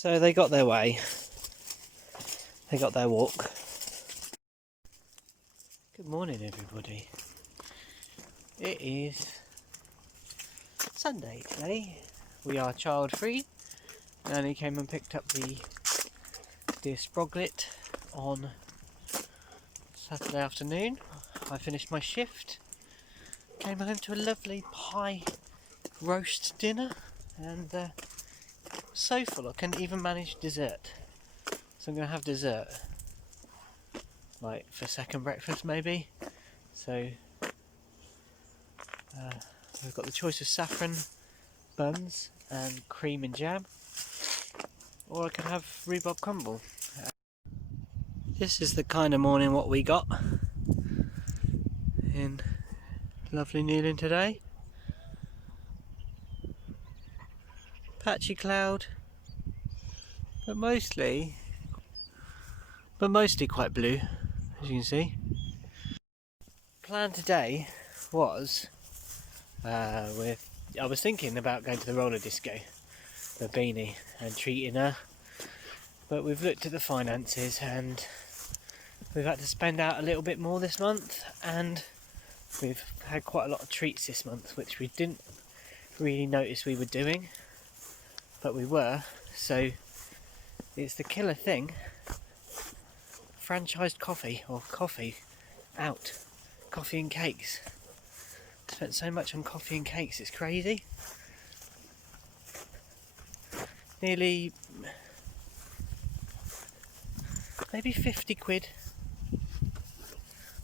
So they got their way, they got their walk. Good morning everybody. It is Sunday today. We are child free. Nanny came and picked up the dear Sproglet on Saturday afternoon. I finished my shift, came home to a lovely pie roast dinner, and so full I couldn't even manage dessert. So I'm going to have dessert, like for second breakfast maybe. So I've got the choice of saffron buns and cream and jam, or I can have rhubarb crumble. This is the kind of morning what we got in lovely Newlyn today. Patchy cloud, but mostly quite blue, as you can see. Plan today was I was thinking about going to the roller disco with Beanie and treating her, but we've looked at the finances and we've had to spend out a little bit more this month, and we've had quite a lot of treats this month which we didn't really notice we were doing, but we were. So it's the killer thing, franchised coffee, or coffee out, coffee and cakes. Spent so much on coffee and cakes, it's crazy. Nearly maybe 50 quid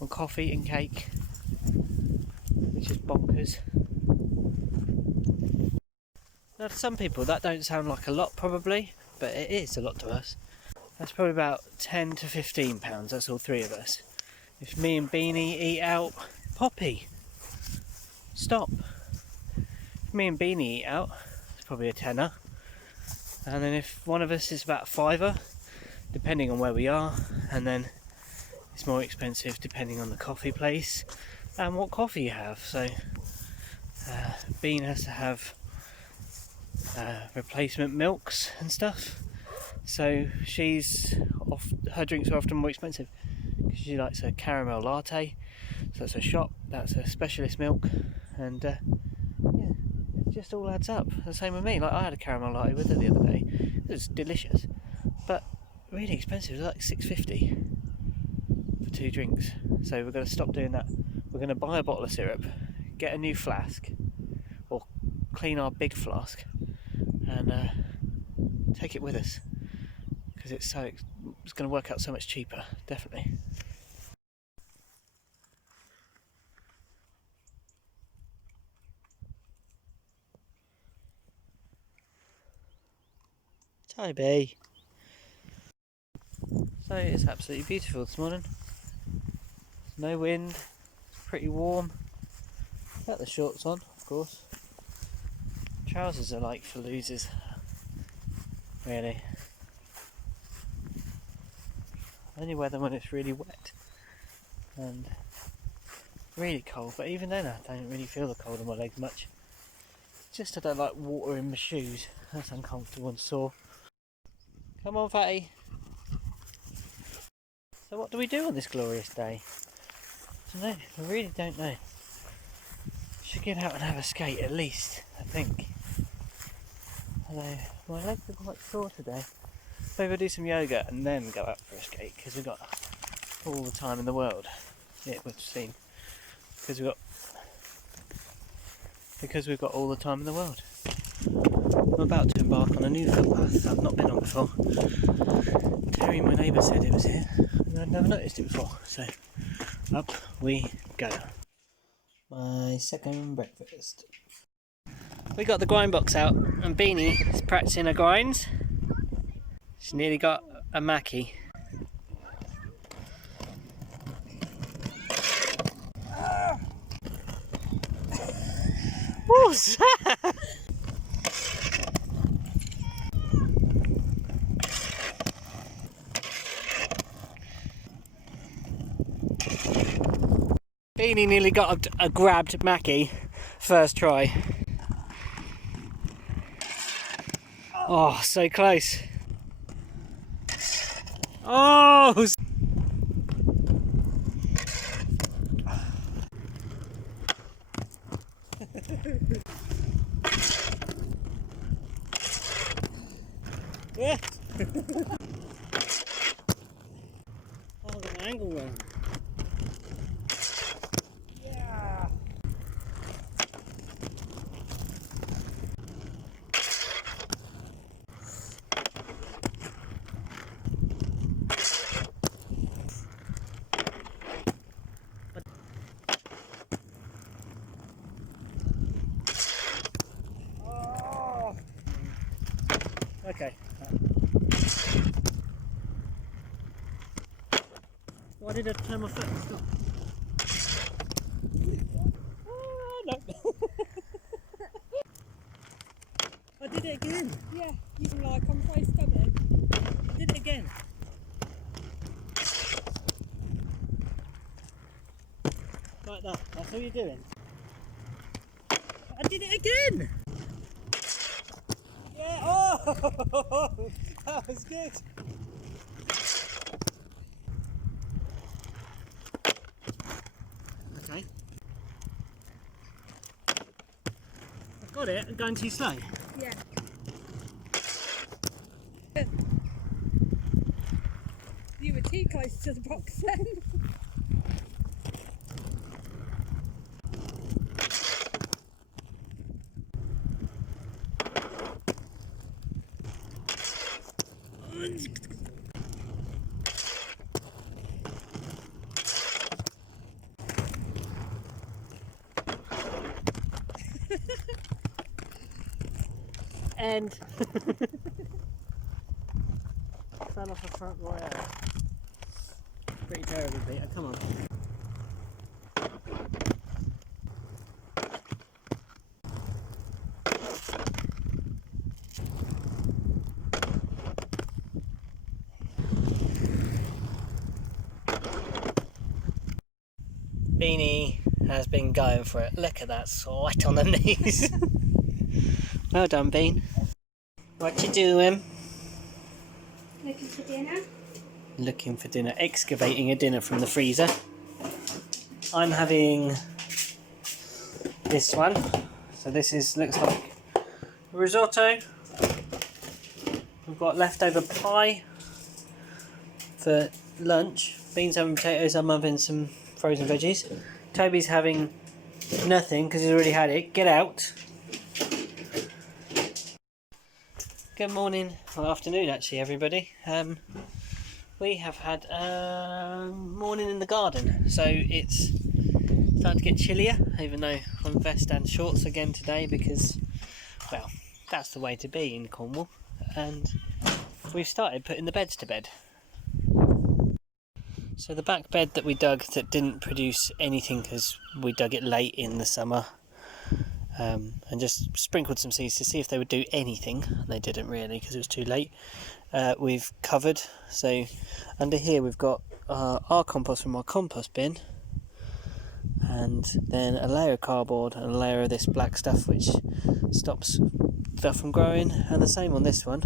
on coffee and cake, which is bonkers. Now to some people that don't sound like a lot probably, but it is a lot to us. That's probably about 10 to 15 pounds, that's all three of us. If me and Beanie eat out, Poppy, stop. If me and Beanie eat out, it's probably a tenner. And then if one of us is about a fiver, depending on where we are, and then it's more expensive depending on the coffee place and what coffee you have. So Bean has to have replacement milks and stuff, so her drinks are often more expensive because she likes a caramel latte, so that's a shot, that's a specialist milk, and yeah, it just all adds up. The same with me, like I had a caramel latte with her the other day, it was delicious, but really expensive. It was like $6.50 for 2 drinks, so we're going to stop doing that. We're going to buy a bottle of syrup, get a new flask, or clean our big flask, and take it with us, because it's going to work out so much cheaper, definitely. Toby. So it's absolutely beautiful this morning. No wind, it's pretty warm. Got the shorts on, of course. Trousers are like for losers, really. I only wear them when it's really wet and really cold, but even then I don't really feel the cold on my legs much. It's just I don't like water in my shoes, that's uncomfortable and sore. Come on, Fatty. So what do we do on this glorious day? I don't know, I really don't know. Should get out and have a skate at least, I think. Although my legs are quite sore today. Maybe I'll do some yoga and then go out for a skate, because we've got all the time in the world, it would seem. Because we've got all the time in the world. I'm about to embark on a new footpath I've not been on before. Terry, my neighbour, said it was here, and I'd never noticed it before, so up we go. My second breakfast. We got the grind box out, and Beanie is practicing her grinds. She's nearly got a Mackie. What's that? Beanie nearly got a grabbed Mackie first try. Oh, so close. Oh! Yeah. Oh, I got my angle wrong. Yeah. Oh. Okay. Why did I turn my foot and stop? Oh, no. I did it again. Yeah, you were like, I'm so stubborn. I did it again. Like that. That's all you're doing. I did it again. Yeah. Oh, that was good. Okay. I've got it. I'm going too slow. Yeah. You were too close to the box then. And fell off the front royale. Pretty terrible, Peter. Come on. Beanie has been going for it. Look at that sweat on the knees. Well done, Bean. What you doing? Looking for dinner? Looking for dinner. Excavating a dinner from the freezer. I'm having this one. So this looks like risotto. We've got leftover pie for lunch. Beans having potatoes. I'm having some frozen veggies. Toby's having nothing because he's already had it. Get out. Good morning, or afternoon actually, everybody. We have had a morning in the garden, so it's starting to get chillier, even though I'm in vest and shorts again today because, well, that's the way to be in Cornwall. And we've started putting the beds to bed. So the back bed that we dug that didn't produce anything because we dug it late in the summer, and just sprinkled some seeds to see if they would do anything. They didn't really because it was too late. We've covered, so under here we've got our compost from our compost bin, and then a layer of cardboard and a layer of this black stuff which stops stuff from growing, and the same on this one,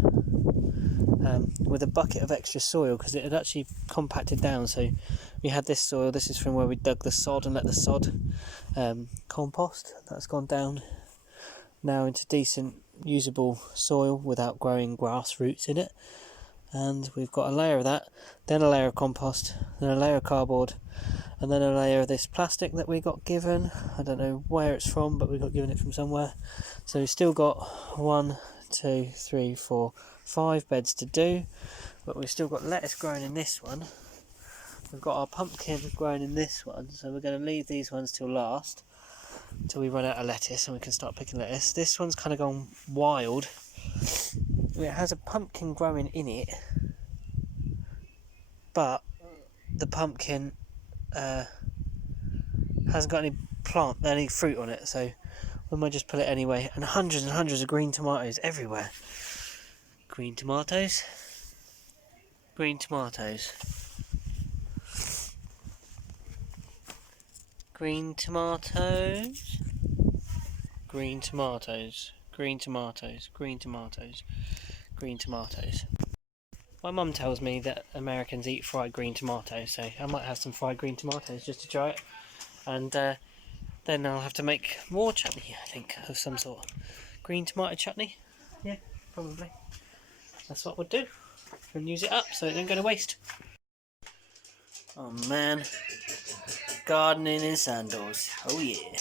with a bucket of extra soil because it had actually compacted down. So we had this soil. This is from where we dug the sod and let the sod compost. That's gone down now into decent usable soil without growing grass roots in it. And we've got a layer of that, then a layer of compost, then a layer of cardboard, and then a layer of this plastic that we got given. I don't know where it's from, but we got given it from somewhere. So we've still got 1, 2, 3, 4, 5 beds to do, but we've still got lettuce growing in this one. We've got our pumpkin growing in this one, so we're going to leave these ones till last, until we run out of lettuce and we can start picking lettuce. This one's kind of gone wild. It has a pumpkin growing in it, but the pumpkin hasn't got any fruit on it, so we might just pull it anyway. And hundreds of green tomatoes everywhere. Green tomatoes. Green tomatoes. Green tomatoes. Green tomatoes. Green tomatoes. Green tomatoes. Green tomatoes. My mum tells me that Americans eat fried green tomatoes, so I might have some fried green tomatoes just to try it. And then I'll have to make more chutney, I think, of some sort. Green tomato chutney? Yeah, probably. That's what we'll do. And use it up so it don't go to waste. Oh man. Gardening in sandals. Oh yeah.